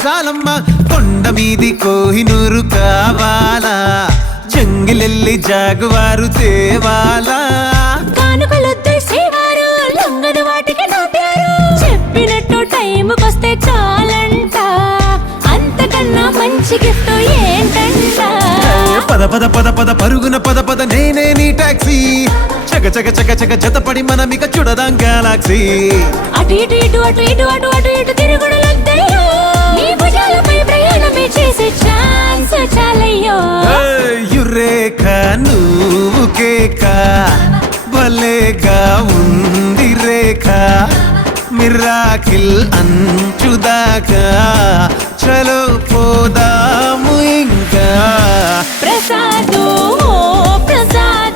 చాలమ్మా కొండ మీది కోహినూరు కావాలా జంగిలెల్లి జాగువారు తేవాలా కానుకలొద్దేసేవారు లొంగని వాటికి నాటారు చెప్పినట్టు టైంకొస్తే చాలంట అంతకన్నా మంచి గిఫ్ట్ ఏంటంట పద పద పద పద పరుగున పద పద నేనే నీ టాక్సీ చక చక చక చక జతపడి మనమిక చూడదాం గెలాక్సీ అటు ఇటు ఇటు అటు ఇటు అటు అటు ఇటు తిరుగుడులొద్దయ్యో నీ భుజాలపై ప్రయాణమే చేసే ఛాన్స్ చాలయ్యో యురేఖ నువ్వు కేక భలేగా ఉంది రేఖ మిరాకిల్ అంచుదాకా చలో పోదాము ఇంకా ప్రసాదు ఓ ప్రసాద్